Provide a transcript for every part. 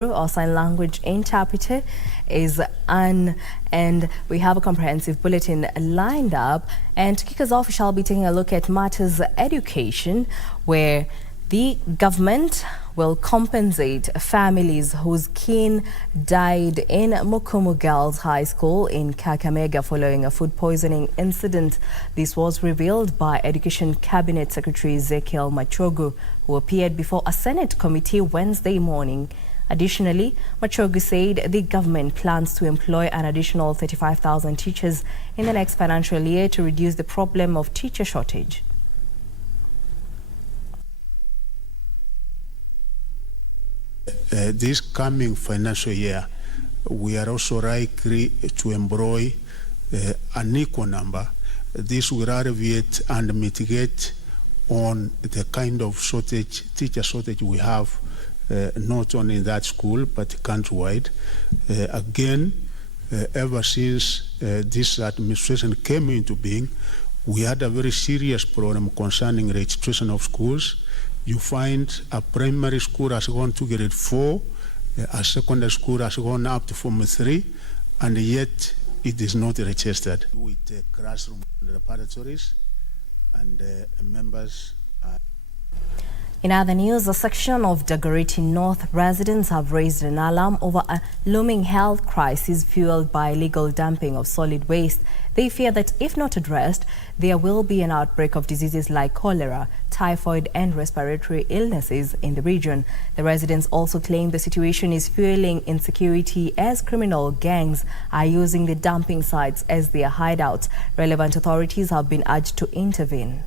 Our sign language interpreter is Anne, and we have a comprehensive bulletin lined up. And to kick us off, we shall be taking a look at matters education, where the government will compensate families whose kin died in Mukumu Girls High School in Kakamega following a food poisoning incident. This was revealed by Education Cabinet Secretary Rachael, who appeared before a Senate committee Wednesday morning. Additionally, Machogu said the government plans to employ an additional 35,000 teachers in the next financial year to reduce the problem of teacher shortage. This coming financial year, we are also likely to employ an equal number. This will alleviate and mitigate on the kind of teacher shortage we have. Not only in that school, but countrywide. Again, ever since this administration came into being, we had a very serious problem concerning registration of schools. You find a primary school has gone to grade 4, a secondary school has gone up to Form 3, and yet it is not registered. With classroom laboratories and members. In other news, a section of Dagoretti North residents have raised an alarm over a looming health crisis fueled by illegal dumping of solid waste. They fear that if not addressed, there will be an outbreak of diseases like cholera, typhoid and respiratory illnesses in the region. The residents also claim the situation is fueling insecurity as criminal gangs are using the dumping sites as their hideouts. Relevant authorities have been urged to intervene.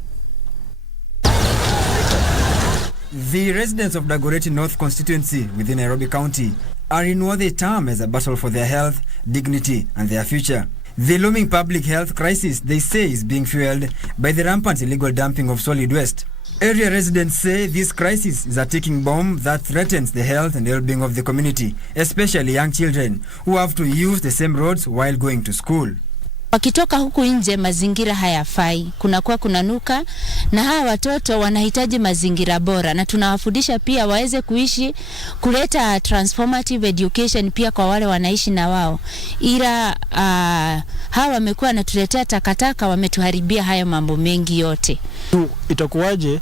The residents of Dagoretti North constituency within Nairobi County are in what they term as a battle for their health, dignity and their future. The looming public health crisis, they say, is being fueled by the rampant illegal dumping of solid waste. Area residents say this crisis is a ticking bomb that threatens the health and well-being of the community, especially young children who have to use the same roads while going to school. Wakitoka huku nje mazingira hayafai, kunanuka, na hawa watoto wanahitaji mazingira bora, na tunawafundisha pia waweze kuishi, kuleta transformative education pia kwa wale wanaishi na wao. Ila hawa wamekuwa wanatuletea takataka, wametuharibia hayo mambo mengi yote. Itakuwaje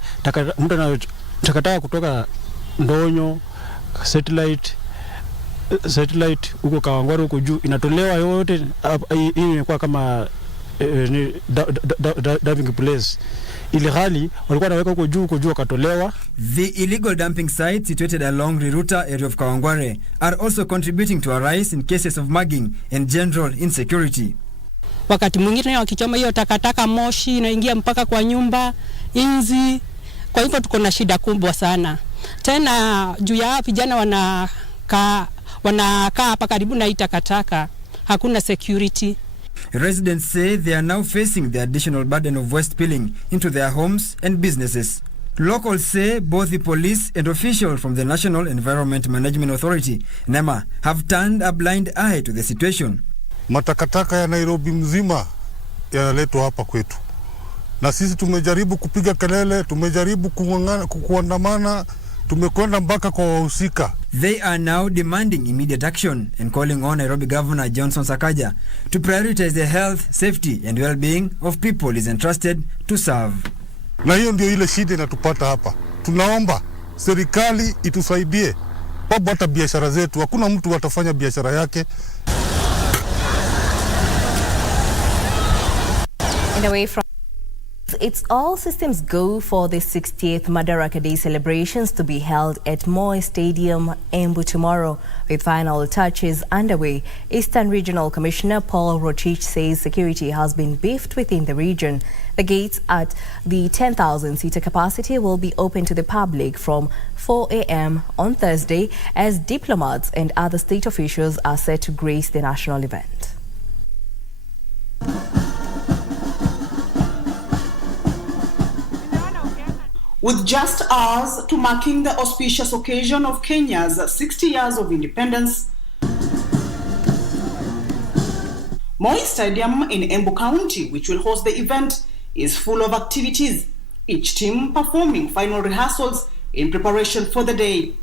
mtu anataka kutoka Ndonyo, satellite huko Kawangware huko juu inatolewa yote. Hii imekuwa kama dumping place, ile hali walikuwa naweka huko juu wakatolewa. The illegal dumping sites situated along the Ruto area of Kawangware are also contributing to a rise in cases of mugging and general insecurity. Wakati mwingine wakichoma hiyo takataka, moshi inaingia mpaka kwa nyumba, inzi. Kwa hivyo tuko na shida kubwa sana. Tena juu ya vijana wanakaa hapa karibu na takataka, hakuna security. Residents say they are now facing the additional burden of waste spilling into their homes and businesses. Locals say both the police and officials from the National Environment Management Authority, NEMA, have turned a blind eye to the situation. Matakataka ya Nairobi mzima yanaletwa hapa kwetu, na sisi tumejaribu kupiga kelele, tumejaribu kuandamana, tumekwenda mpaka kwa wahusika. They are now demanding immediate action and calling on Nairobi Governor Johnson Sakaja to prioritize the health, safety and well-being of people is entrusted to serve. Na hiyo ndio ile shida inatupata hapa. Tunaomba serikali itusaidie, sababu hata biashara zetu hakuna mtu atafanya biashara yake. In a way from it's all systems go for the 60th Madara Day Celebrations to be held at Moi Stadium, Embu tomorrow, with final touches underway. Eastern Regional Commissioner Paul Rochich says security has been beefed within the region. The gates at the 10,000-seater capacity will be open to the public from 4 a.m. on Thursday as diplomats and other state officials are set to grace the national event. With just hours to marking the auspicious occasion of Kenya's 60 years of independence, Moi Stadium in Embu County, which will host the event, is full of activities, each team performing final rehearsals in preparation for the day.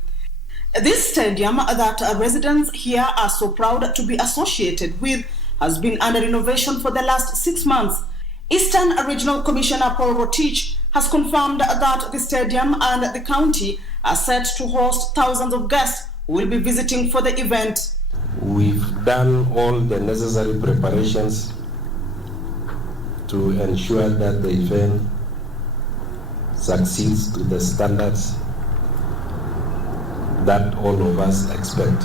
This stadium that residents here are so proud to be associated with has been under renovation for the last 6 months. Eastern Regional Commissioner Paul Rotich has confirmed that the stadium and the county are set to host thousands of guests who will be visiting for the event. We've done all the necessary preparations to ensure that the event succeeds to the standards that all of us expect.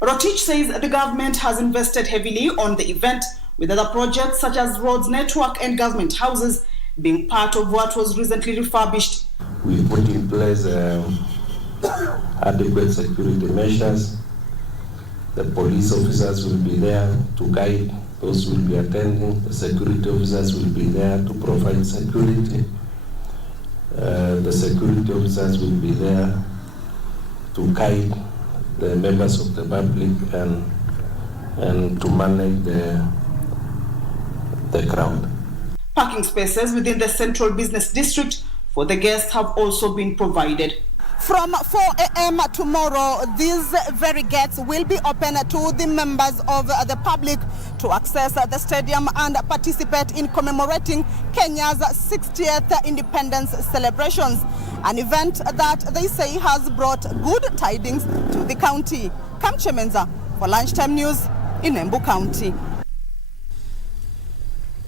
Rotich says the government has invested heavily on the event, with other projects such as roads network and government houses being part of what was recently refurbished. We put in place adequate security measures. The police officers will be there to guide those who will be attending. The security officers will be there to provide security. The security officers will be there to guide the members of the public and to manage the crowd. Parking spaces within the central business district for the guests have also been provided. From 4 a.m. tomorrow, these very gates will be open to the members of the public to access the stadium and participate in commemorating Kenya's 60th independence celebrations, an event that they say has brought good tidings to the county. Kamche Menza for Lunchtime News in Embu County.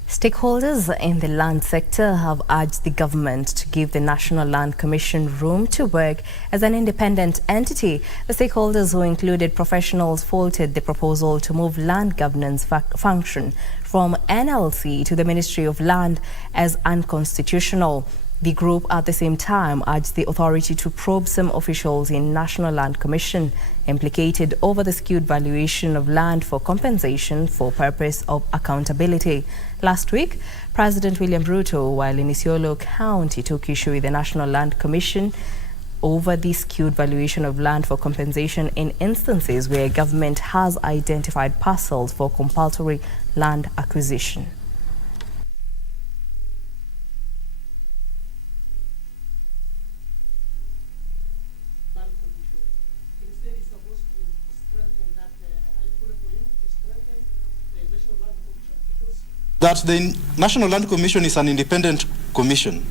Stakeholders in the land sector have urged the government to give the National Land Commission room to work as an independent entity. The stakeholders, who included professionals, faulted the proposal to move land governance function from NLC to the Ministry of Land as unconstitutional. The group at the same time urged the authority to probe some officials in National Land Commission implicated over the skewed valuation of land for compensation for purpose of accountability. Last week, President William Ruto, while in Isiolo County, took issue with the National Land Commission over the skewed valuation of land for compensation in instances where government has identified parcels for compulsory land acquisition. That the National Land Commission is an independent commission.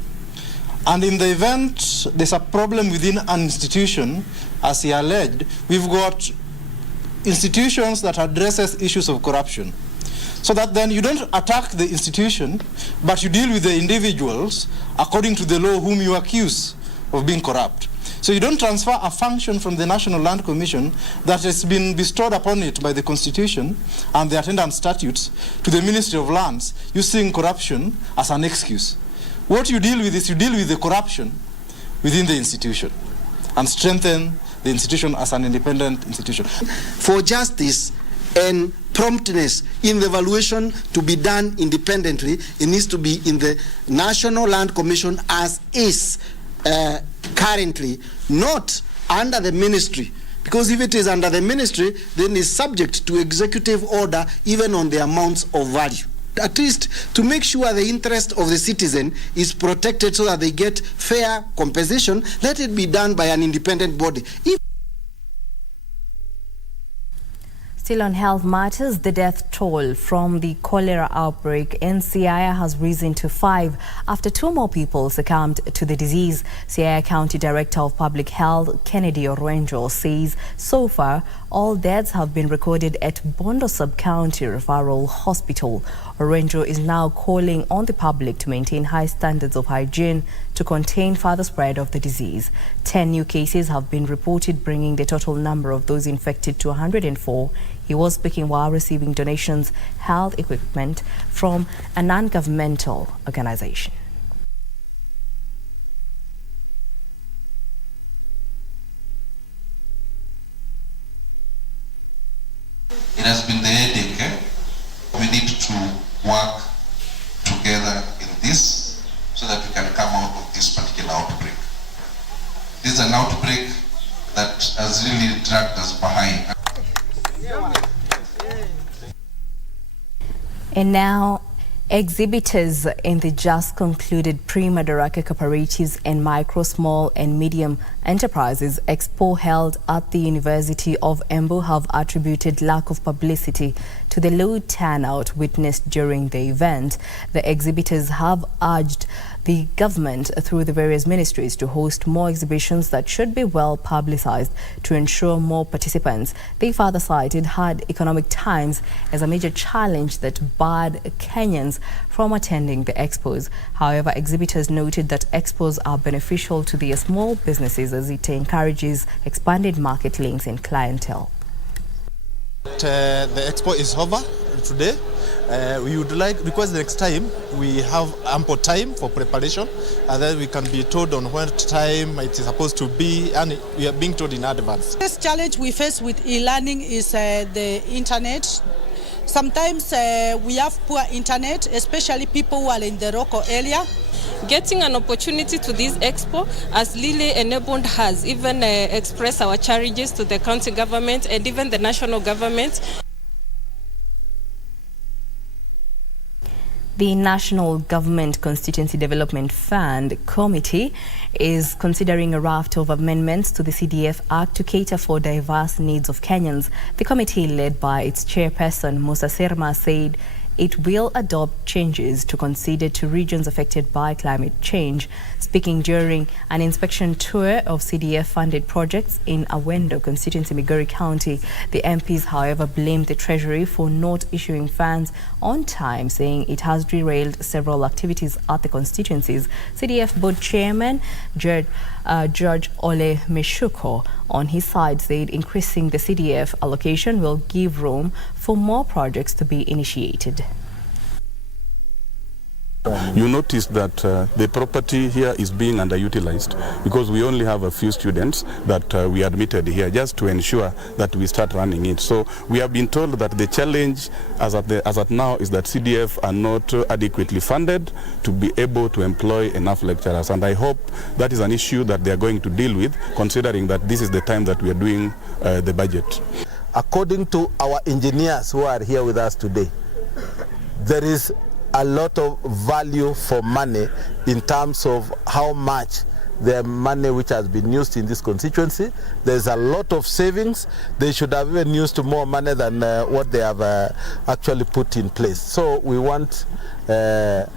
And in the event there's a problem within an institution, as he alleged, we've got institutions that addresses issues of corruption. So that then you don't attack the institution, but you deal with the individuals according to the law whom you accuse of being corrupt. So you don't transfer a function from the National Land Commission that has been bestowed upon it by the Constitution and the attendant statutes to the Ministry of Lands using corruption as an excuse. What you deal with is you deal with the corruption within the institution and strengthen the institution as an independent institution. For justice and promptness in the evaluation to be done independently, it needs to be in the National Land Commission as is currently, not under the ministry. Because if it is under the ministry, then it's subject to executive order even on the amounts of value. At least to make sure the interest of the citizen is protected so that they get fair compensation, let it be done by an independent body. Still on health matters, the death toll from the cholera outbreak in Siaya has risen to 5 after 2 more people succumbed to the disease. Siaya County Director of Public Health, Kennedy Orenjo, says so far all deaths have been recorded at Bondo Sub-County Referral Hospital. Orenjo is now calling on the public to maintain high standards of hygiene to contain further spread of the disease. 10 new cases have been reported, bringing the total number of those infected to 104. He was speaking while receiving donations, health equipment from a non-governmental organization. It has been the headache. We need to work together in this so that we can come out of this particular outbreak. This is an outbreak that has really dragged us behind. And now, Exhibitors in the just concluded pre-Madara Day Cooperatives and Micro, Small and Medium Enterprises Expo held at the University of Embu have attributed lack of publicity to the low turnout witnessed during the event. The exhibitors have urged the government through the various ministries to host more exhibitions that should be well publicized to ensure more participants. They further cited hard economic times as a major challenge that barred Kenyans from attending the expos. However, exhibitors noted that expos are beneficial to their small businesses as it encourages expanded market links and clientele. The expo is over today. We would like, because next time we have ample time for preparation, and then we can be told on what time it is supposed to be, and we are being told in advance. This challenge we face with e-learning is the internet. Sometimes we have poor internet, especially people who are in the local area. Getting an opportunity to this expo has really enabled us even express our challenges to the county government and even the national government. The National Government Constituency Development Fund Committee is considering a raft of amendments to the CDF Act to cater for diverse needs of Kenyans. The committee, led by its chairperson, Musa Serma, said it will adopt changes to consider to regions affected by climate change. Speaking during an inspection tour of CDF-funded projects in Awendo constituency, Migori County, the MPs, however, blamed the Treasury for not issuing funds on time, saying it has derailed several activities at the constituencies. CDF board chairman George Ole Meshuko, on his side, said increasing the CDF allocation will give room for more projects to be initiated. You notice that the property here is being underutilized because we only have a few students that we admitted here just to ensure that we start running it. So we have been told that the challenge as at now is that CDF are not adequately funded to be able to employ enough lecturers, and I hope that is an issue that they are going to deal with, considering that this is the time that we are doing the budget. According to our engineers who are here with us today, there is a lot of value for money in terms of how much the money which has been used in this constituency. There's a lot of savings. They should have even used more money than what they have actually put in place. So we want to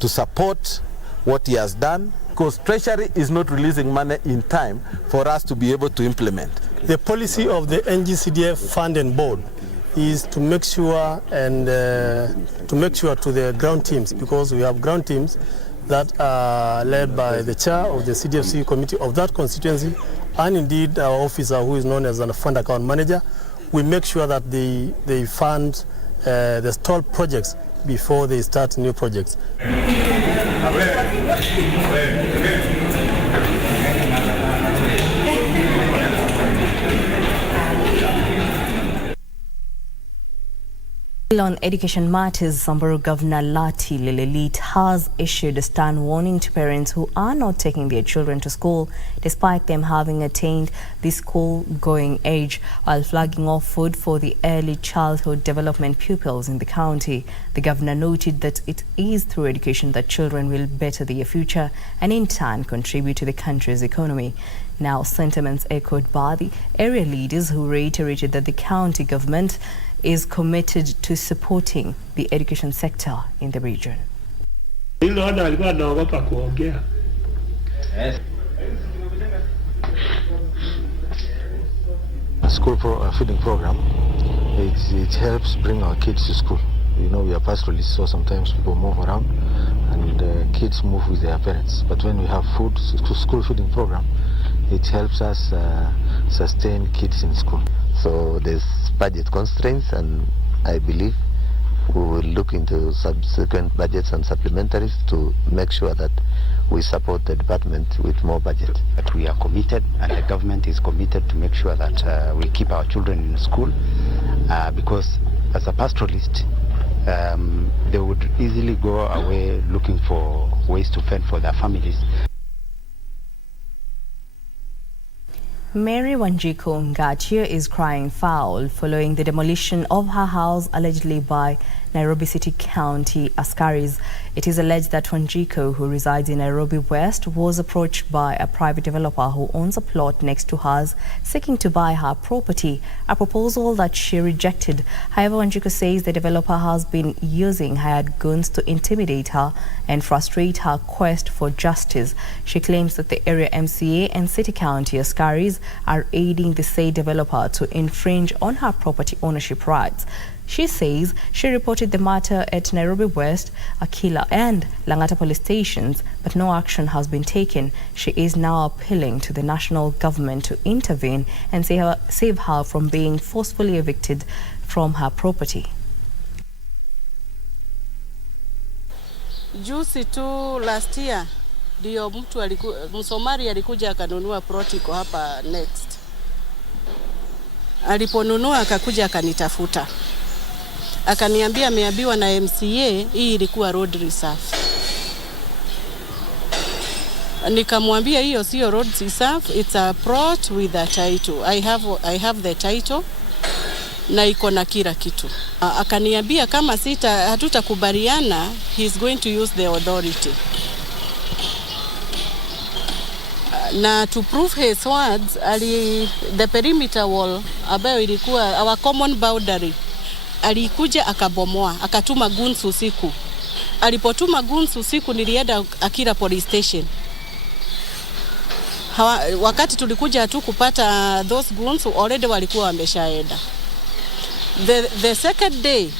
support what he has done, because Treasury is not releasing money in time for us to be able to implement. The policy of the NGCDF Fund and Board is to make sure and to the ground teams, because we have ground teams that are led by the chair of the CDFC committee of that constituency, and indeed our officer who is known as a fund account manager. We make sure that they fund the stalled projects before they start new projects. On education matters, Samburu Governor Lati Lelelit has issued a stern warning to parents who are not taking their children to school despite them having attained the school-going age, while flagging off food for the early childhood development pupils in the county. The governor noted that it is through education that children will better their future and in turn contribute to the country's economy. Now, sentiments echoed by the area leaders who reiterated that the county government is committed to supporting the education sector in the region. School feeding program, it helps bring our kids to school. You know, we are pastoralists, so sometimes people move around and kids move with their parents. But when we have school feeding program, it helps us sustain kids in school. So there's budget constraints, and I believe we will look into subsequent budgets and supplementaries to make sure that we support the department with more budget. But we are committed, and the government is committed to make sure that we keep our children in school, because as a pastoralist, they would easily go away looking for ways to fend for their families. Mary Wanjiku Ngatia is crying foul following the demolition of her house allegedly by Nairobi City County askaris. It is alleged that Wanjiku, who resides in Nairobi West, was approached by a private developer who owns a plot next to hers, seeking to buy her property, a proposal that she rejected. However, Wanjiku says the developer has been using hired guns to intimidate her and frustrate her quest for justice. She claims that the area MCA and City County askaris are aiding the said developer to infringe on her property ownership rights. She says she reported the matter at Nairobi West, Akila and Langata police stations, but no action has been taken. She is now appealing to the national government to intervene and save her from being forcefully evicted from her property. Juzi tu last year ndio Msomali alikuja akanunua plot iko hapa next. Aliponunua akakuja akanitafuta. Akaniambia ameambiwa na MCA hii ilikuwa road reserve. Nikamwambia hiyo sio road reserve, it's a plot with a title. I have the title na iko na kila kitu. Akaniambia kama hatutakubaliana, he's going to use the authority. Na to prove his words, the perimeter wall ambayo ilikuwa our common boundary, alikuja akabomoa, akatuma guns usiku. Alipotuma guns usiku nilienda Akira police station. Wakati tulikuja hatu kupata those guns, already walikuwa wameshaenda. The second day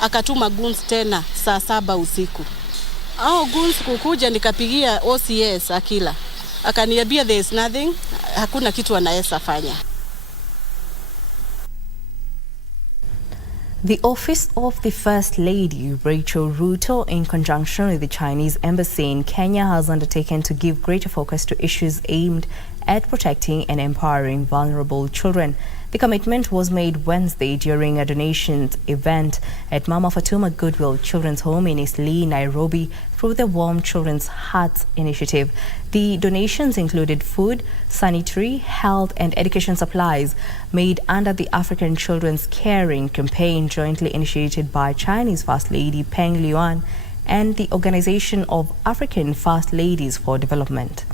akatuma guns tena saa 7 usiku. Guns kukuja nikapigia OCS Akila. Akaniambia there is nothing, hakuna kitu anaweza fanya. The Office of the First Lady, Rachael Ruto, in conjunction with the Chinese Embassy in Kenya, has undertaken to give greater focus to issues aimed at protecting and empowering vulnerable children. The commitment was made Wednesday during a donations event at Mama Fatuma Goodwill Children's Home in Isiolo, Nairobi, through the Warm Children's Hearts initiative. The donations included food, sanitary, health and education supplies made under the African Children's Caring campaign jointly initiated by Chinese First Lady Peng Liyuan and the Organization of African First Ladies for Development.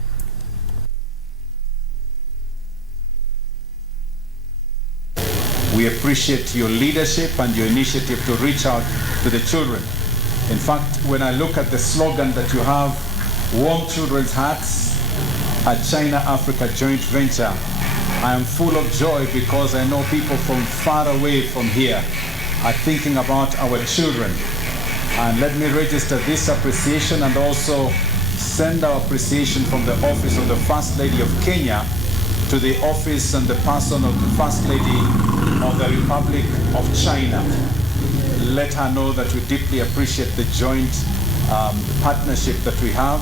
We appreciate your leadership and your initiative to reach out to the children. In fact, when I look at the slogan that you have, Warm Children's Hearts, a China-Africa joint venture, I am full of joy because I know people from far away from here are thinking about our children. And let me register this appreciation and also send our appreciation from the Office of the First Lady of Kenya to the office and the person of the First Lady of the Republic of China. Let her know that we deeply appreciate the joint partnership that we have.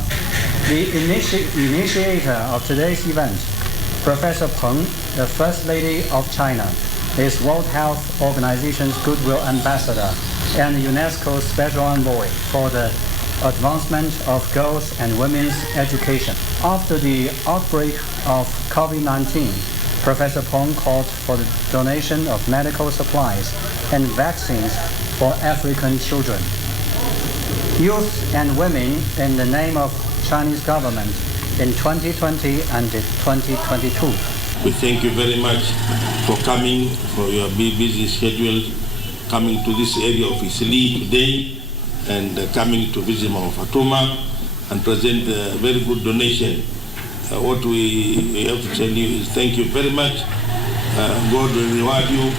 The initiator of today's event, Professor Peng, the First Lady of China, is World Health Organization's Goodwill Ambassador and UNESCO's Special Envoy for the advancement of girls and women's education. After the outbreak of COVID-19, Professor Peng called for the donation of medical supplies and vaccines for African children. Youth and women in the name of Chinese government in 2020 and 2022. We thank you very much for coming, for your busy schedule, coming to this area of Isiolo today and coming to visit Mama Fatuma and present a very good donation. What we have to tell you is thank you very much. God will reward you.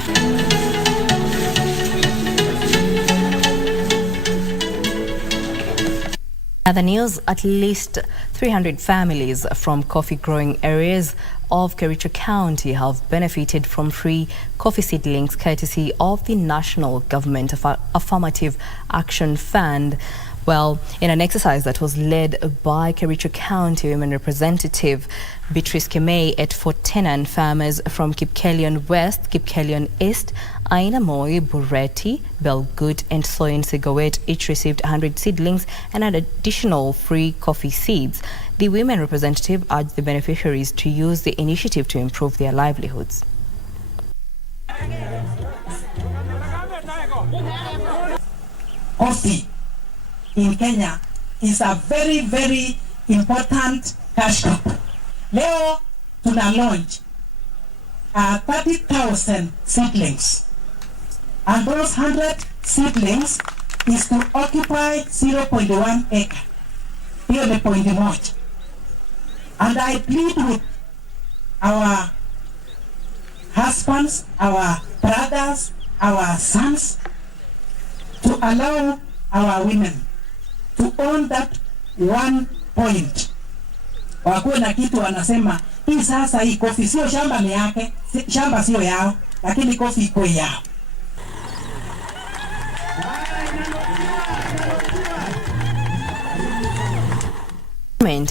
Other news, at least 300 families from coffee-growing areas of Kericho County have benefited from free coffee seedlings courtesy of the National Government Affirmative Action Fund. Well, in an exercise that was led by Kericho County Women Representative Beatrice Kemei at Fort Tenan, farmers from Kipkelion West, Kipkelion East, Aina Moi, Bureti, Belgut and Soyin Sigawet each received 100 seedlings and an additional free coffee seeds. The women representative urged the beneficiaries to use the initiative to improve their livelihoods. Coffee in Kenya is a very, very important cash crop. Leo tuna launch 30,000 seedlings, and those 100 seedlings is to occupy 0.1 acre. Here the point much. And I plead with our husbands, our brothers, our sons to allow our women to own that 1 point. Wakuwe na kitu wanasema, hii sasa hii coffee sio shamba ni yake, shamba sio yao, lakini coffee iko yao.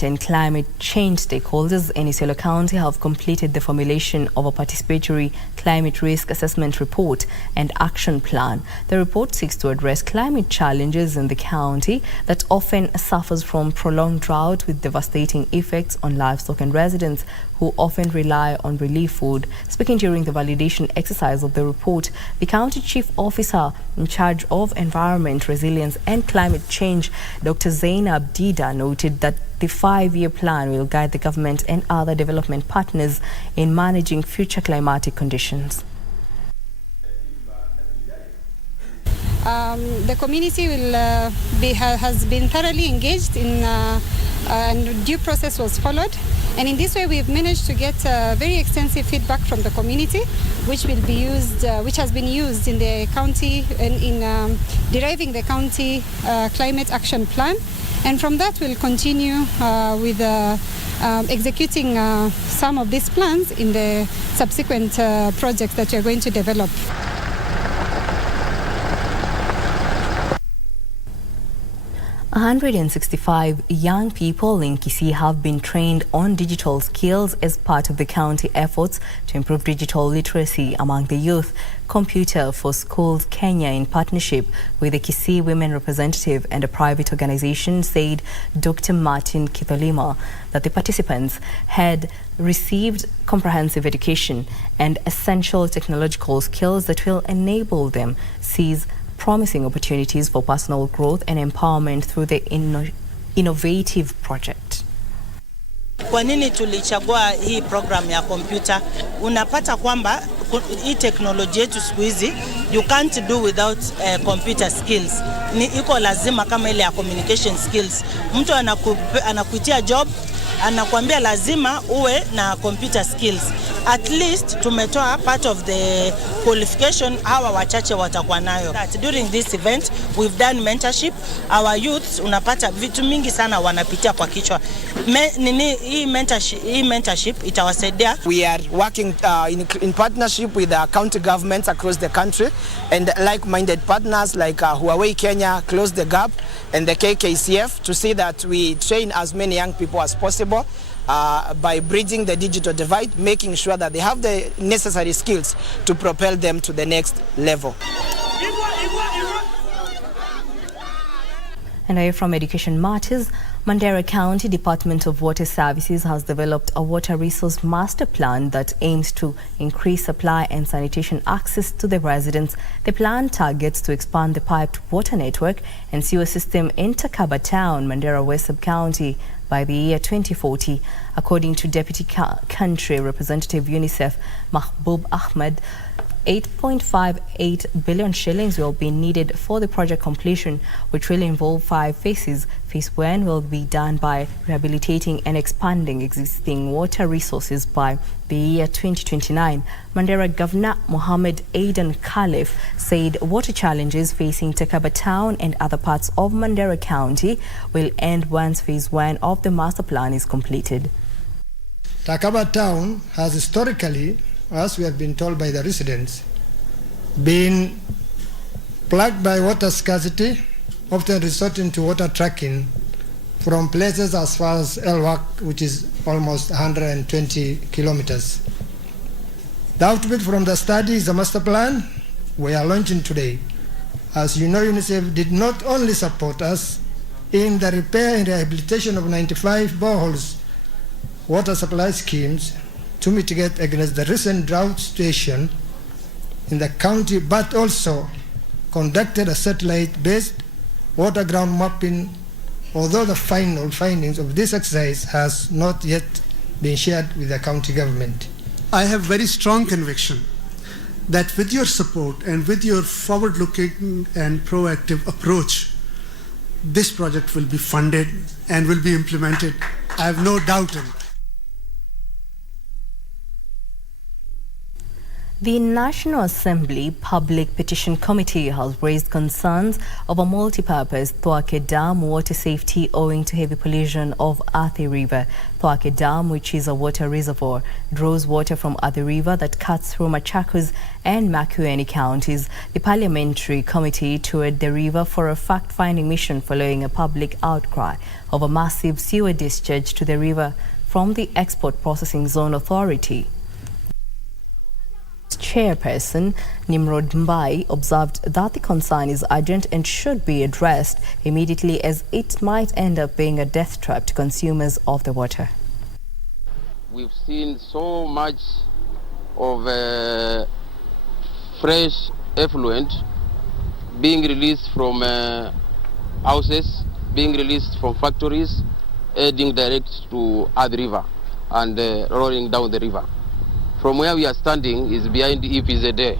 And climate change stakeholders in Isiolo County have completed the formulation of a participatory climate risk assessment report and action plan. The report seeks to address climate challenges in the county that often suffers from prolonged drought with devastating effects on livestock and residents who often rely on relief food. Speaking during the validation exercise of the report, the County Chief Officer in charge of Environment, Resilience and Climate Change, Dr. Zainab Dida, noted that the 5-year plan will guide the government and other development partners in managing future climatic conditions. The community will has been thoroughly engaged in and due process was followed, and in this way we've managed to get very extensive feedback from the community, which will be used, which has been used in the county and in deriving the county climate action plan, and from that we'll continue with executing some of these plans in the subsequent projects that we are going to develop. 165 young people in Kisii have been trained on digital skills as part of the county efforts to improve digital literacy among the youth. Computer for Schools Kenya, in partnership with the Kisii Women Representative and a private organization, said Dr. Martin Kitholima that the participants had received comprehensive education and essential technological skills that will enable them seize promising opportunities for personal growth and empowerment through the innovative project. Kwa nini tulichagua hii program ya computer? Unapata kwamba hii teknolojia yetu siku hizi you can't do without computer skills. Ni iko lazima kama ile ya communication skills. Mtu anakuitia job, anakuambia lazima uwe na computer skills. At least tumetoa part of the qualification hawa wachache watakuwa nayo. During this event we've done mentorship. Our youths unapata vitu mingi sana wanapitia kwa kichwa. Hii mentorship itawasaidia. We are working in partnership with county governments across the country and like-minded partners like Huawei Kenya, Close the Gap and the KKCF to see that we train as many young people as possible by bridging the digital divide, making sure that they have the necessary skills to propel them to the next level. And away from education matters, Mandera County Department of Water Services has developed a water resource master plan that aims to increase supply and sanitation access to the residents. The plan targets to expand the piped water network and sewer system in Takaba Town, Mandera West Sub-County by the year 2040. According to Deputy Country Representative UNICEF Mahbub Ahmed, 8.58 billion shillings will be needed for the project completion, which will involve 5 phases. Phase 1 will be done by rehabilitating and expanding existing water resources by the year 2029. Mandera Governor Mohammed Aidan Khalif said water challenges facing Takaba Town and other parts of Mandera County will end once Phase 1 of the master plan is completed. Takaba Town has historically, as we have been told by the residents, been plagued by water scarcity, often resorting to water trucking from places as far as Elwak, which is almost 120 kilometers. The output from the study is a master plan we are launching today. As you know, UNICEF did not only support us in the repair and rehabilitation of 95 boreholes water supply schemes to mitigate against the recent drought situation in the county, but also conducted a satellite-based water ground mapping, although the final findings of this exercise has not yet been shared with the county government. I have very strong conviction that with your support and with your forward-looking and proactive approach, this project will be funded and will be implemented. I have no doubt in it. The National Assembly Public Petition Committee has raised concerns over multi-purpose Thwake Dam water safety owing to heavy pollution of Athi River. Thwake Dam, which is a water reservoir, draws water from Athi River that cuts through Machakos and Makueni counties. The Parliamentary Committee toured the river for a fact-finding mission following a public outcry of a massive sewer discharge to the river from the Export Processing Zone Authority. Chairperson Nimrod Mbai observed that the concern is urgent and should be addressed immediately, as it might end up being a death trap to consumers of the water. We've seen so much of fresh effluent being released from houses, being released from factories, heading direct to Athi River and rolling down the river. From where we are standing is behind EPZA,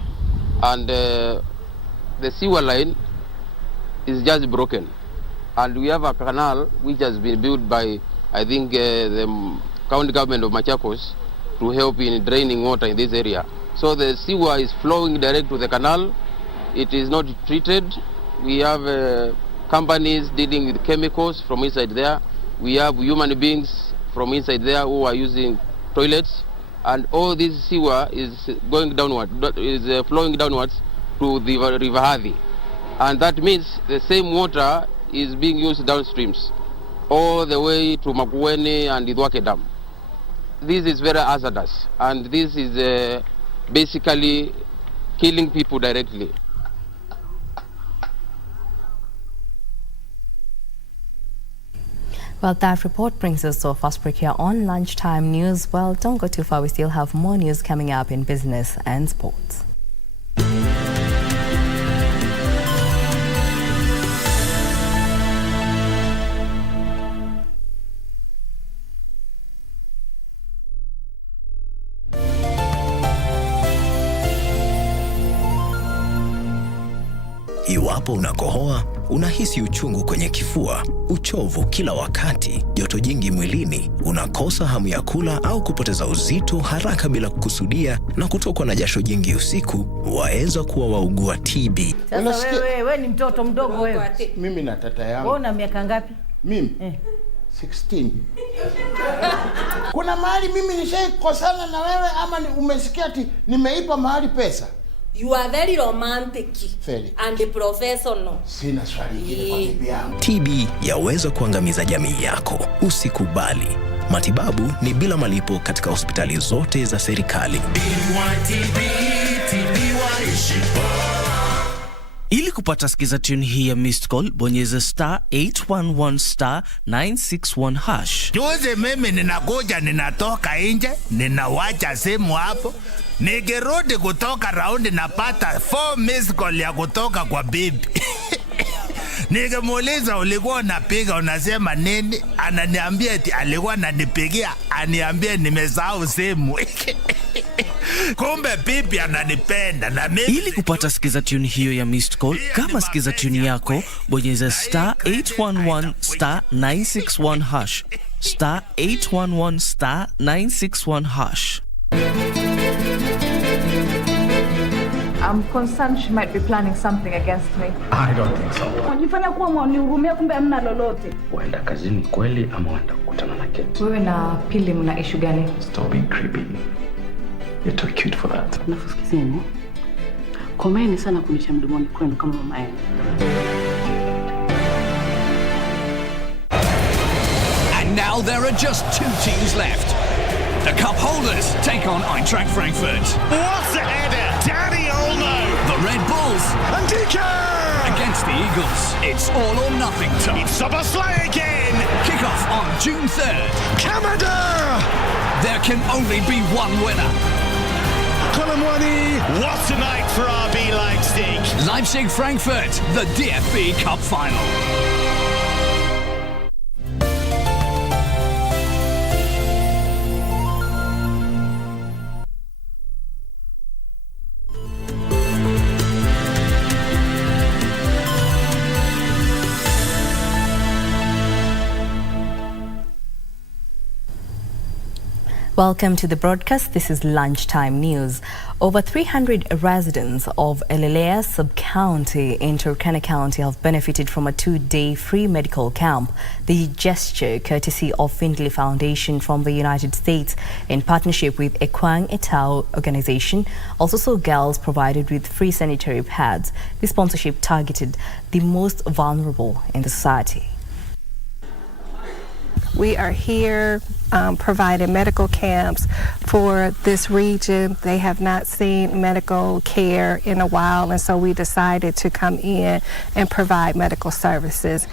and the sewer line is just broken. And we have a canal which has been built by, I think, the county government of Machakos to help in draining water in this area. So the sewer is flowing direct to the canal. It is not treated. We have companies dealing with chemicals from inside there. We have human beings from inside there who are using toilets. And all this sewer is going downward, is flowing downwards to the River Athi. And that means the same water is being used downstreams, all the way to Makueni and the Thwake Dam. This is very hazardous, and this is basically killing people directly. Well, that report brings us to a fast break here on Lunchtime News. Well, don't go too far. We still have more news coming up in business and sports. Iwapo unakohoa, unahisi uchungu kwenye kifua, uchovu kila wakati, joto jingi mwilini, unakosa hamu ya kula au kupoteza uzito haraka bila kukusudia, na kutokwa na jasho jingi usiku, waweza kuwa waugua TB. Sasa wewe ni mtoto mdogo wewe. Mimi na tata yangu. Wewe una miaka ngapi? Mimi? 16. Kuna mahali mimi nishaikosana na wewe ama umesikia ati nimeipa mahali pesa? You are very romantic and professional. Sina swali ingine kwa bibi yangu. TB yaweza kuangamiza jamii yako. Usikubali. Matibabu ni bila malipo katika hospitali zote za serikali. Ili kupata skiza tune hii ya missed call, bonyeza *811 *961#. Juzi mimi ninakuja, ninatoka nje, ninawacha simu hapo. Nikirudi kutoka raundi napata 4 missed call ya kutoka kwa bibi. Nikimuuliza ulikuwa unapiga unasema nini? Ananiambia eti alikuwa ananipigia, aniambie nimesahau simu. Kumbe bibi ananipenda na mimi. Ili kupata skiza tune hiyo ya missed call, kama skiza tune yako, bonyeza *811 *961#. *811 *961#. I'm concerned she might be planning something against me. I don't think so. Unajifanya kuwa mwanihurumia kumbe hamna lolote. Waenda kazini kweli ama waenda kukutana na Kate? Wewe na Pili mna issue gani? Stop being creepy. You're too cute for that. Nafusikizeni. Komeni sana kunisha mdomoni kwenu kama mama yenu. And now there are just 2 teams left. The cup holders take on Eintracht Frankfurt. What's the header? Daddy Olmo! The Red Bulls. And DK! against the Eagles. It's all or nothing time. It's Soboslai again. Kick-off on June 3rd. Canada! There can only be one winner. Colomwani, what a night for RB Leipzig. Leipzig-Frankfurt, the DFB Cup final. Welcome to the broadcast. This is Lunchtime News. Over 300 residents of Elelea sub-county in Turkana County have benefited from a 2-day free medical camp. The gesture, courtesy of Findlay Foundation from the United States in partnership with Ekwang Etau organization, also saw girls provided with free sanitary pads. The sponsorship targeted the most vulnerable in the society. We are here providing medical camps for this region. They have not seen medical care in a while, and so we decided to come in and provide medical services.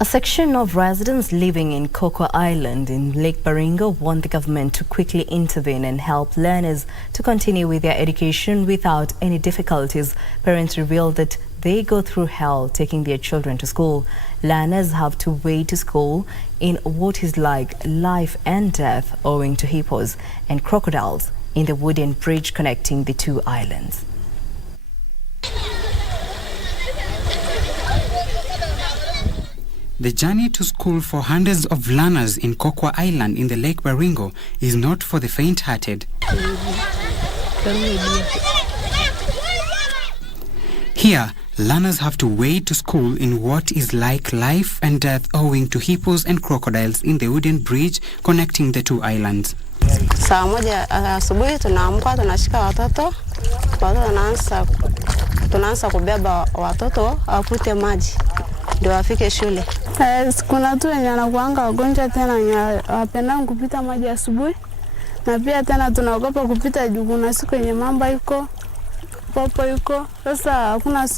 A section of residents living in Kokwa Island in Lake Baringo want the government to quickly intervene and help learners to continue with their education without any difficulties. Parents revealed that they go through hell taking their children to school. Learners have to wait to school in what is like life and death owing to hippos and crocodiles in the wooden bridge connecting the two islands. The journey to school for hundreds of learners in Kokwa Island in the Lake Baringo is not for the faint-hearted. Here, learners have to wade to school in what is like life and death owing to hippos and crocodiles in the wooden bridge connecting the two islands. Saa moja asubuhi tunaamka, tunashika watoto tunaanza kubeba watoto wakute maji ndio wafike shule. Kuna tu wenye wanakuanga wagonjwa tena wapenda kupita maji asubuhi, na pia tena tunaogopa kupita juu kuna siku yenye mamba iko popo iko. Sasa hakuna.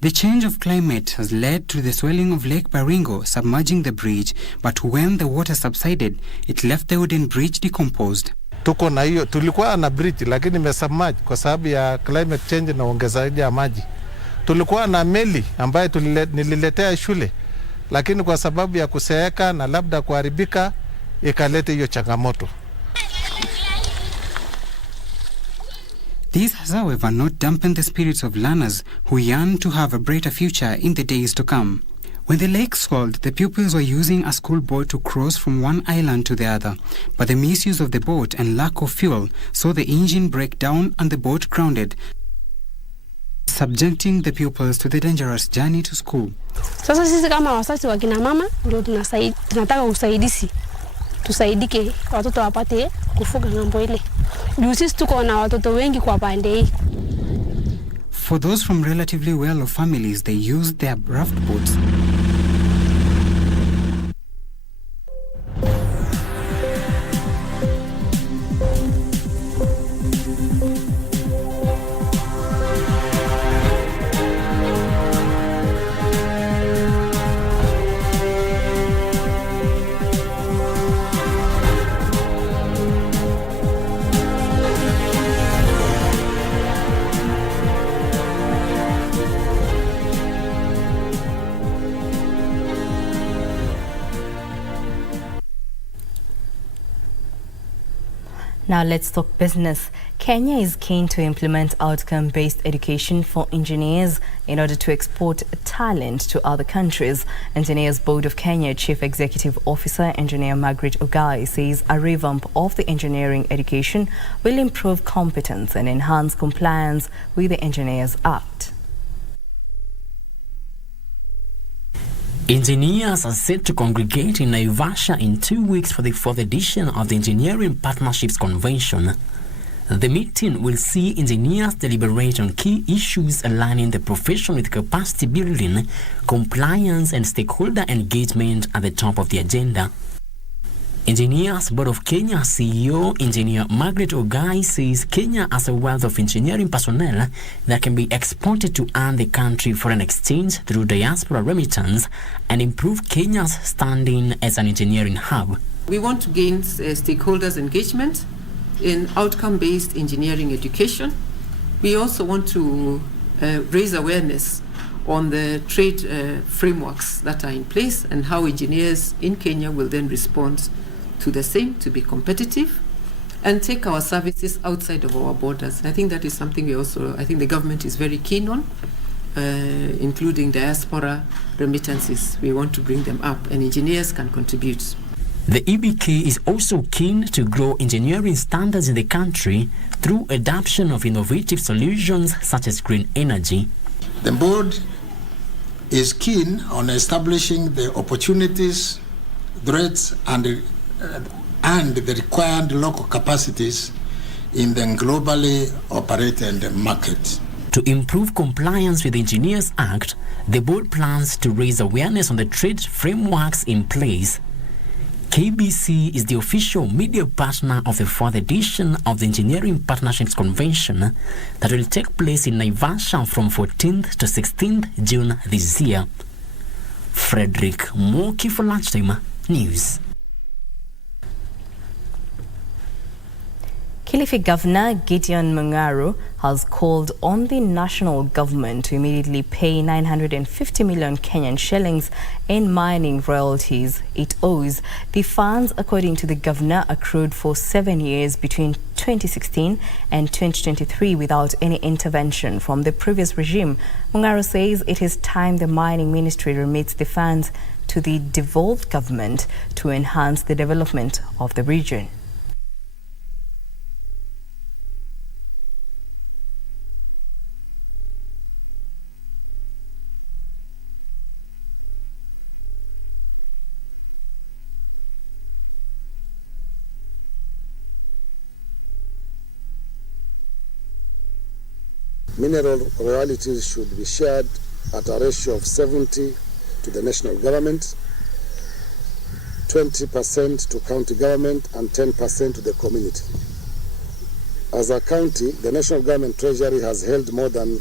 The change of climate has led to the swelling of Lake Baringo submerging the bridge, but when the water subsided, it left the wooden bridge decomposed. Tuko na hiyo, tulikuwa na bridge lakini imesubmerge kwa sababu ya climate change na ongezaji ya maji. Tulikuwa na meli ambayo nililetea shule, lakini kwa sababu ya kuseeka na labda kuharibika ikaleta hiyo changamoto. This has, however, not dampened the spirits of learners who yearn to have a brighter future in the days to come. When the lake swelled, the pupils were using a school boat to cross from one island to the other, but the misuse of the boat and lack of fuel saw the engine break down and the boat grounded, subjecting the pupils to the dangerous journey to school. Sasa sisi kama wazazi wa kina mama ndio tunataka usaidizi. Tusaidike watoto wapate kufuga ng'ambo ile. Juu sisi tuko na watoto wengi kwa pande hii. For those from relatively well-off families, they used their raft boats. Now let's talk business. Kenya is keen to implement outcome-based education for engineers in order to export talent to other countries. Engineers Board of Kenya Chief Executive Officer Engineer Margaret Ogai says a revamp of the engineering education will improve competence and enhance compliance with the Engineers Act. Engineers are set to congregate in Naivasha in 2 weeks for the 4th edition of the Engineering Partnerships Convention. The meeting will see engineers deliberate on key issues aligning the profession with capacity building, compliance and stakeholder engagement at the top of the agenda. Engineers Board of Kenya CEO Engineer Margaret Ogai says Kenya has a wealth of engineering personnel that can be exported to earn the country foreign exchange through diaspora remittance and improve Kenya's standing as an engineering hub. We want to gain stakeholders' engagement in outcome-based engineering education. We also want to raise awareness on the trade frameworks that are in place and how engineers in Kenya will then respond to the same to be competitive and take our services outside of our borders. I think that is something I think the government is very keen on, including diaspora remittances. We want to bring them up and engineers can contribute. The EBK is also keen to grow engineering standards in the country through adoption of innovative solutions such as green energy. The board is keen on establishing the opportunities, threats, and the required local capacities in the globally operated market. To improve compliance with the Engineers Act, the board plans to raise awareness on the trade frameworks in place. KBC is the official media partner of the 4th edition of the Engineering Partnerships Convention that will take place in Naivasha from 14th to 16th June this year. Frederick Moki for Lunchtime News. Kilifi Governor Gideon Mung'aro has called on the national government to immediately pay 950 million Kenyan shillings in mining royalties it owes. The funds, according to the governor, accrued for 7 years between 2016 and 2023 without any intervention from the previous regime. Mung'aro says it is time the mining ministry remits the funds to the devolved government to enhance the development of the region. Mineral royalties should be shared at a ratio of 70 to the national government, 20% to county government, and 10% to the community. As a county, the national government treasury has held more than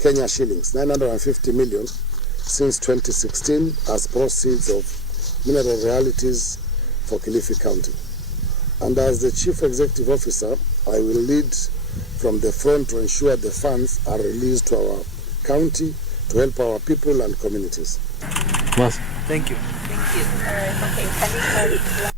Kenya shillings, 950 million, since 2016 as proceeds of mineral royalties for Kilifi County. And as the Chief Executive Officer, I will lead from the front to ensure the funds are released to our county to help our people and communities. Yes. Thank you. Thank you.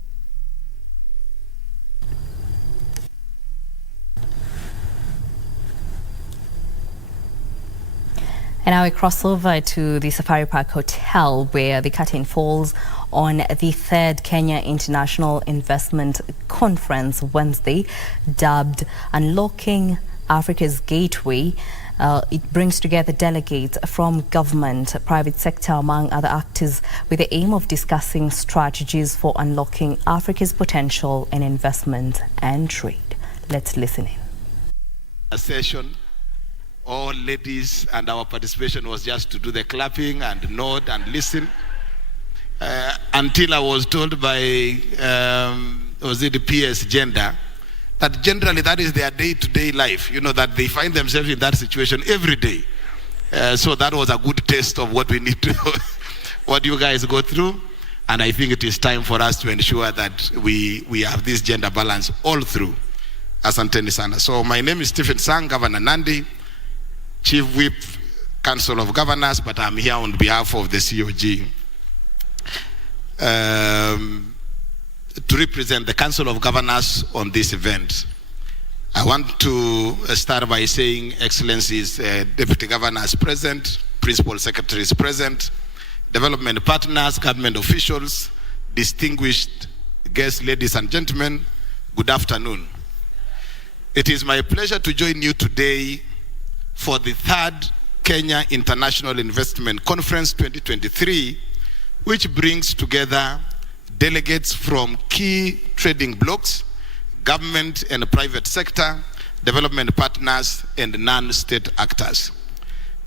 And now we cross over to the Safari Park Hotel, where the curtain falls on the 3rd Kenya International Investment Conference Wednesday, dubbed Unlocking Africa's Gateway. It brings together delegates from government, private sector, among other actors, with the aim of discussing strategies for unlocking Africa's potential in investment and trade. Let's listen in. A session, all ladies, and our participation was just to do the clapping and nod and listen. Until I was told by, was it the PS gender, that generally that is their day-to-day life, you know, that they find themselves in that situation every day. So that was a good taste of what we need to, what you guys go through. And I think it is time for us to ensure that we have this gender balance all through. Asanteni sana. So my name is Stephen Sang, Governor Nandi, Chief Whip, Council of Governors, but I'm here on behalf of the COG. To represent the Council of Governors on this event. I want to start by saying Excellencies, Deputy Governors present, Principal Secretaries present, development partners, government officials, distinguished guests, ladies and gentlemen, good afternoon. It is my pleasure to join you today for the 3rd Kenya International Investment Conference 2023, which brings together delegates from key trading blocs, government and private sector, development partners, and non-state actors.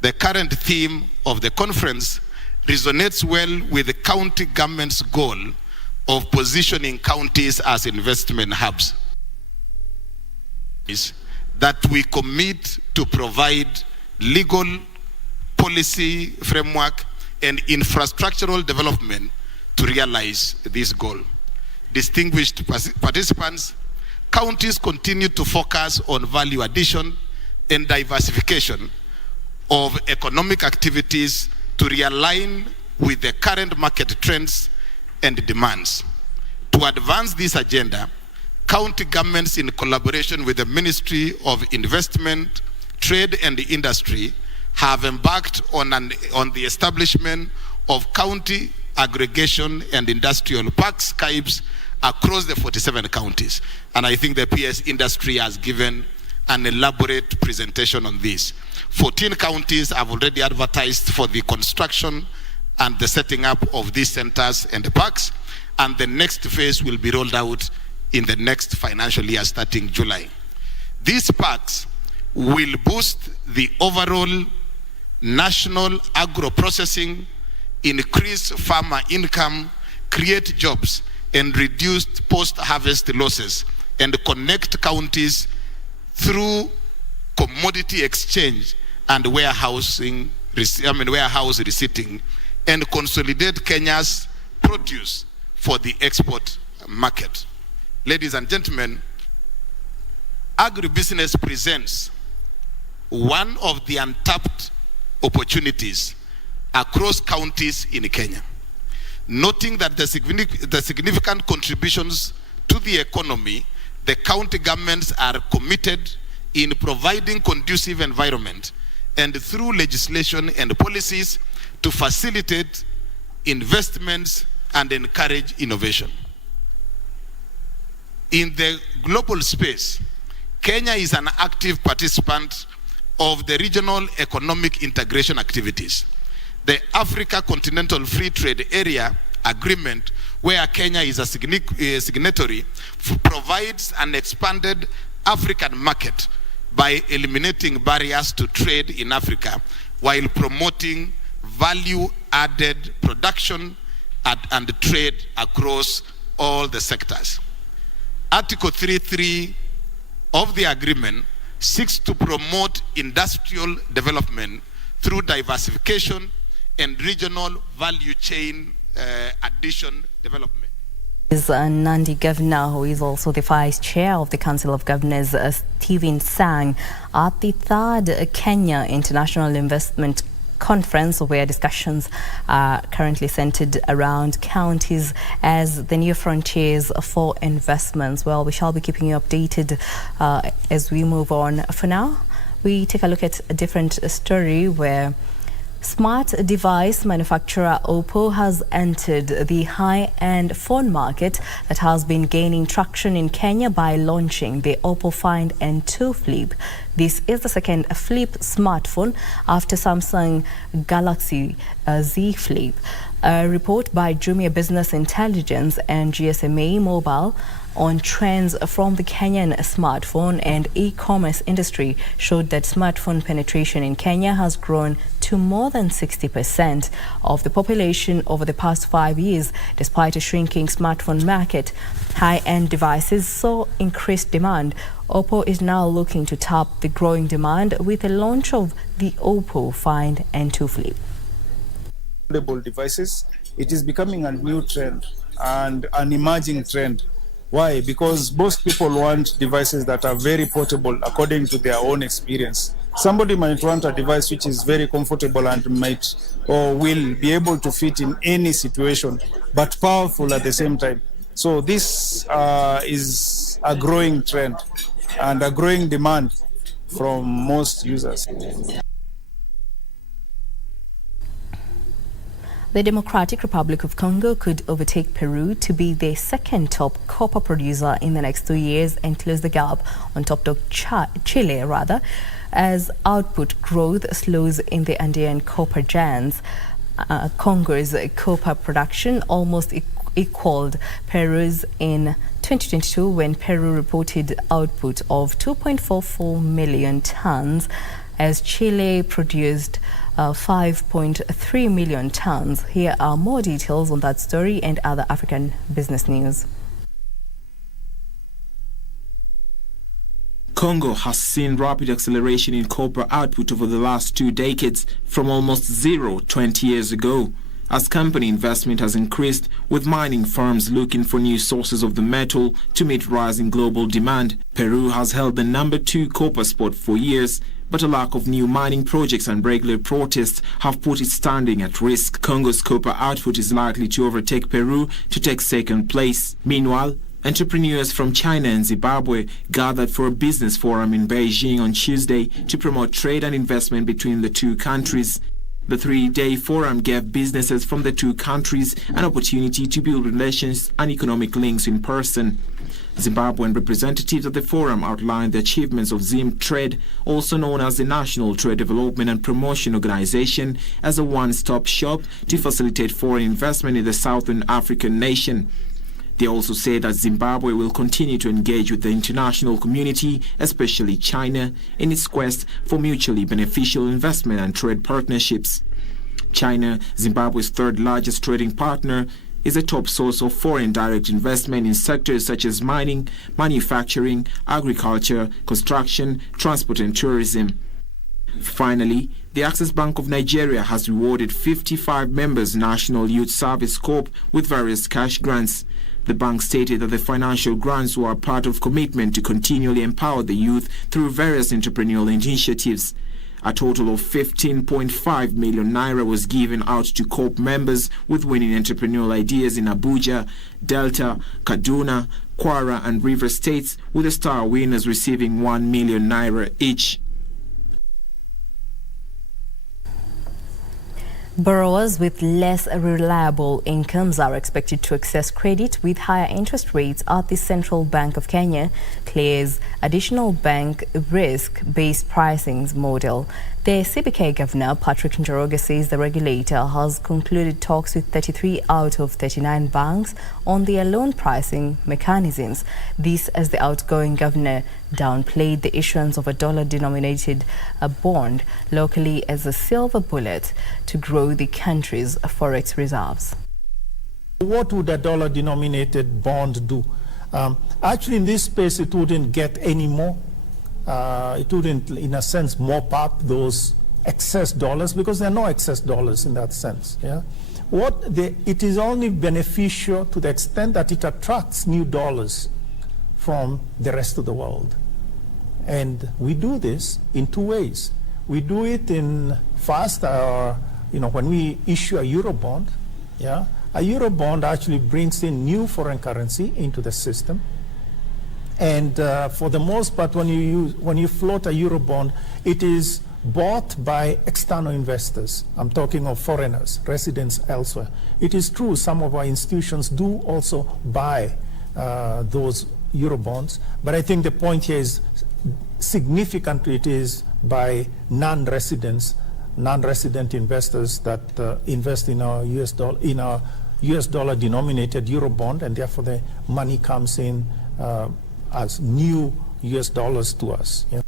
The current theme of the conference resonates well with the county government's goal of positioning counties as investment hubs is that we commit to provide legal, policy framework and infrastructural development to realize this goal. Distinguished participants, counties continue to focus on value addition and diversification of economic activities to realign with the current market trends and demands. To advance this agenda, county governments, in collaboration with the Ministry of Investment, Trade and Industry, have embarked on the establishment of county aggregation and industrial parks, KIBs, across the 47 counties. And I think the PS industry has given an elaborate presentation on this. 14 counties have already advertised for the construction and the setting up of these centers and the parks, and the next phase will be rolled out in the next financial year starting July. These parks will boost the overall national agro-processing, increase farmer income, create jobs, and reduce post-harvest losses, and connect counties through commodity exchange and warehouse receipting, and consolidate Kenya's produce for the export market. Ladies and gentlemen, agribusiness presents one of the untapped opportunities across counties in Kenya. Noting that the significant contributions to the economy, the county governments are committed in providing conducive environment and through legislation and policies to facilitate investments and encourage innovation. In the global space, Kenya is an active participant of the regional economic integration activities. The Africa Continental Free Trade Area Agreement, where Kenya is a signatory, provides an expanded African market by eliminating barriers to trade in Africa while promoting value-added production and trade across all the sectors. Article 3.3 of the agreement seeks to promote industrial development through diversification and regional value chain addition development. Is Nandi Governor, who is also the Vice Chair of the Council of Governors, Stephen Sang, at the 3rd Kenya International Investment Conference, where discussions are currently centered around counties as the new frontiers for investments. Well, we shall be keeping you updated as we move on. For now, we take a look at a different story where smart device manufacturer Oppo has entered the high-end phone market that has been gaining traction in Kenya by launching the Oppo Find N2 Flip. This is the second flip smartphone after Samsung Galaxy Z Flip. A report by Jumia Business Intelligence and GSMA Mobile on trends from the Kenyan smartphone and e-commerce industry showed that smartphone penetration in Kenya has grown to more than 60% of the population over the past 5 years. Despite a shrinking smartphone market, high-end devices saw increased demand. Oppo is now looking to tap the growing demand with the launch of the Oppo Find N2 Flip. Devices, it is becoming a new trend and an emerging trend. Why? Because most people want devices that are very portable according to their own experience. Somebody might want a device which is very comfortable and might or will be able to fit in any situation, but powerful at the same time. So this is a growing trend and a growing demand from most users. The Democratic Republic of Congo could overtake Peru to be the second top copper producer in the next 2 years and close the gap on top of Chile, as output growth slows in the Andean copper giants. Congo's copper production almost equaled Peru's in 2022 when Peru reported output of 2.44 million tons, as Chile produced 5.3 million tons. Here are more details on that story and other African business news. Congo has seen rapid acceleration in copper output over the last 2 decades, from almost zero 20 years ago, as company investment has increased, with mining firms looking for new sources of the metal to meet rising global demand. Peru has held the #2 copper spot for years, but a lack of new mining projects and regular protests have put its standing at risk. Congo's copper output is likely to overtake Peru to take second place. Meanwhile, entrepreneurs from China and Zimbabwe gathered for a business forum in Beijing on Tuesday to promote trade and investment between the two countries. The 3-day forum gave businesses from the two countries an opportunity to build relations and economic links in person. Zimbabwean representatives at the forum outlined the achievements of ZimTrade, also known as the National Trade Development and Promotion Organization, as a one-stop shop to facilitate foreign investment in the Southern African nation. They also say that Zimbabwe will continue to engage with the international community, especially China, in its quest for mutually beneficial investment and trade partnerships. China, Zimbabwe's third largest trading partner, is a top source of foreign direct investment in sectors such as mining, manufacturing, agriculture, construction, transport and tourism. Finally, the Access Bank of Nigeria has rewarded 55 members National Youth Service Corps with various cash grants. The bank stated that the financial grants were part of commitment to continually empower the youth through various entrepreneurial initiatives. A total of 15.5 million naira was given out to COP members with winning entrepreneurial ideas in Abuja, Delta, Kaduna, Kwara and River states, with the star winners receiving 1 million naira each. Borrowers with less reliable incomes are expected to access credit with higher interest rates as the Central Bank of Kenya clears additional bank risk-based pricing model. The CBK Governor, Patrick Njoroge, says the regulator has concluded talks with 33 out of 39 banks on their loan pricing mechanisms. This as the outgoing governor downplayed the issuance of a dollar-denominated bond locally as a silver bullet to grow the country's forex reserves. What would a dollar-denominated bond do? Actually, in this space, it wouldn't get any more. It wouldn't, in a sense, mop up those excess dollars, because there are no excess dollars in that sense. Yeah? It is only beneficial to the extent that it attracts new dollars from the rest of the world. And we do this in two ways. We do it in first, when we issue a Eurobond. Yeah? A Eurobond actually brings in new foreign currency into the system. And for the most part, when you float a Eurobond, it is bought by external investors. I'm talking of foreigners, residents elsewhere. It is true some of our institutions do also buy those Eurobonds, but I think the point here is significantly it is by non-resident investors that invest in our US dollar denominated Eurobond, and therefore the money comes in as new US dollars to us. Yeah.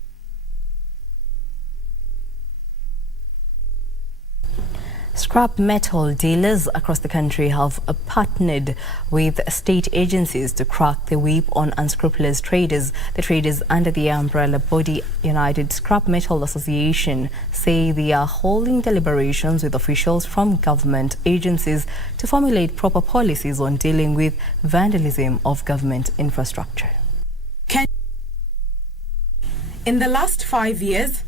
Scrap metal dealers across the country have partnered with state agencies to crack the whip on unscrupulous traders. The traders under the umbrella body United Scrap Metal Association say they are holding deliberations with officials from government agencies to formulate proper policies on dealing with vandalism of government infrastructure. In the last 5 years,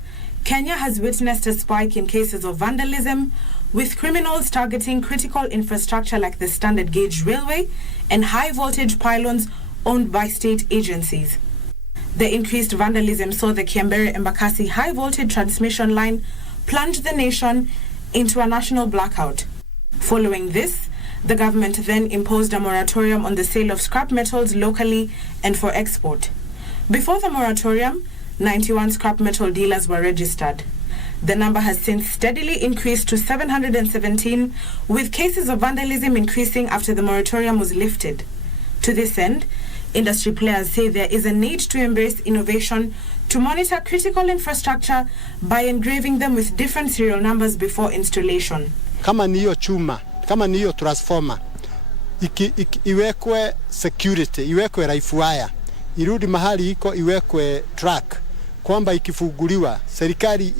Kenya has witnessed a spike in cases of vandalism, with criminals targeting critical infrastructure like the standard gauge railway and high voltage pylons owned by state agencies. The increased vandalism saw the Kiambere-Embakasi high voltage transmission line plunge the nation into a national blackout. Following this, the government then imposed a moratorium on the sale of scrap metals locally and for export. Before the moratorium, 91 scrap metal dealers were registered. The number has since steadily increased to 717, with cases of vandalism increasing after the moratorium was lifted. To this end, Industry players say there is a need to embrace innovation to monitor critical infrastructure by engraving them with different serial numbers before installation. Kama ni hiyo chuma, kama ni hiyo transformer, iwekwe security, iwekwe live wire, irudi mahali iko, iwekwe track, kwamba ikifunguliwa serikali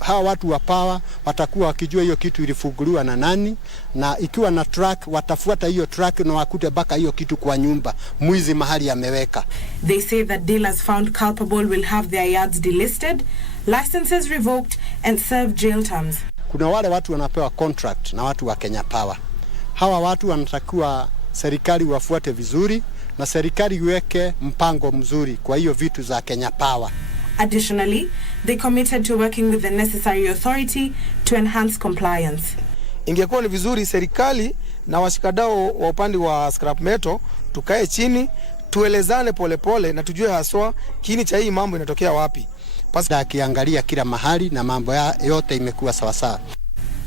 hawa watu wa power watakuwa wakijua hiyo kitu ilifunguliwa na nani, na ikiwa na track watafuata hiyo track na wakute baka hiyo kitu kwa nyumba mwizi mahali ameweka. They say that dealers found culpable will have their yards delisted, licenses revoked and serve jail terms. Kuna wale watu wanapewa contract na watu wa Kenya Power. Hawa watu wanatakiwa serikali wafuate vizuri na serikali iweke mpango mzuri kwa hiyo vitu za Kenya Power. Additionally, they committed to working with the necessary authority to enhance compliance. Ingekuwa ni vizuri serikali na washikadau wa upande wa scrap metal tukae chini, tuelezane polepole na tujue haswa kiini cha hii mambo inatokea wapi. Pasa akiangalia kila mahali na mambo yote imekuwa sawa sawa.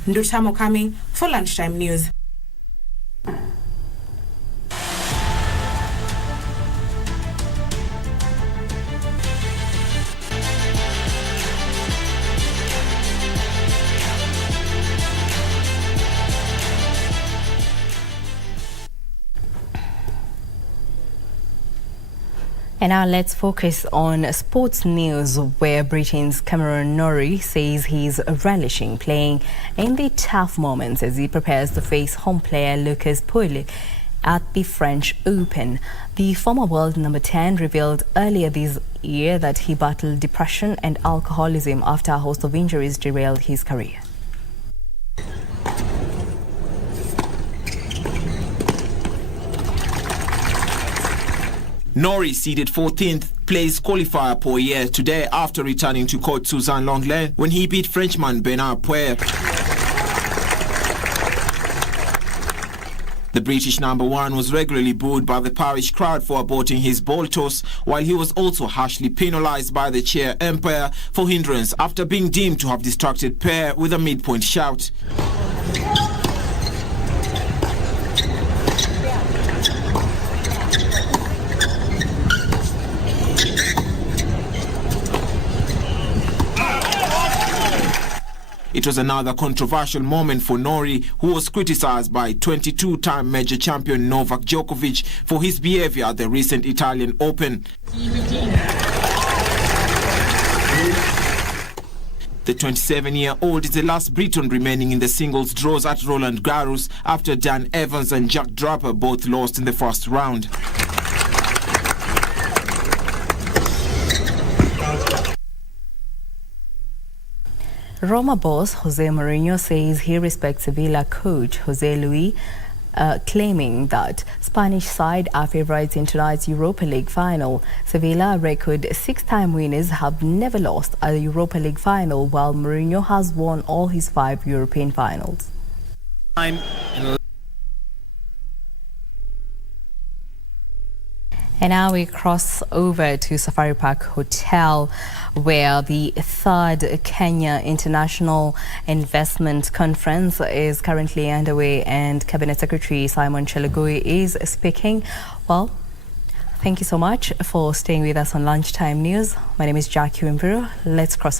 Ndutamo coming for Lunchtime News. And now let's focus on sports news, where Britain's Cameron Norrie says he's relishing playing in the tough moments as he prepares to face home player Lucas Pouille at the French Open. The former world number 10 revealed earlier this year that he battled depression and alcoholism after a host of injuries derailed his career. Norrie seeded 14th place qualifier Pouille today after returning to court Suzanne Lenglet when he beat Frenchman Bernard Pouille. The British number 1 was regularly booed by the parish crowd for aborting his ball toss, while he was also harshly penalised by the chair umpire for hindrance after being deemed to have distracted Pouille with a midpoint shout. It was another controversial moment for Norrie, who was criticised by 22-time major champion Novak Djokovic for his behaviour at the recent Italian Open. The 27-year-old is the last Briton remaining in the singles draws at Roland Garros after Dan Evans and Jack Draper both lost in the first round. Roma boss Jose Mourinho says he respects Sevilla coach Jose Luis, claiming that Spanish side are favourites in tonight's Europa League final. Sevilla, record 6-time winners, have never lost a Europa League final, while Mourinho has won all his 5 European finals. And now we cross over to Safari Park Hotel, where the 3rd Kenya International Investment Conference is currently underway, and Cabinet Secretary Simon Chelugui is speaking. Well, thank you so much for staying with us on Lunchtime News. My name is Wambiru. Let's cross over.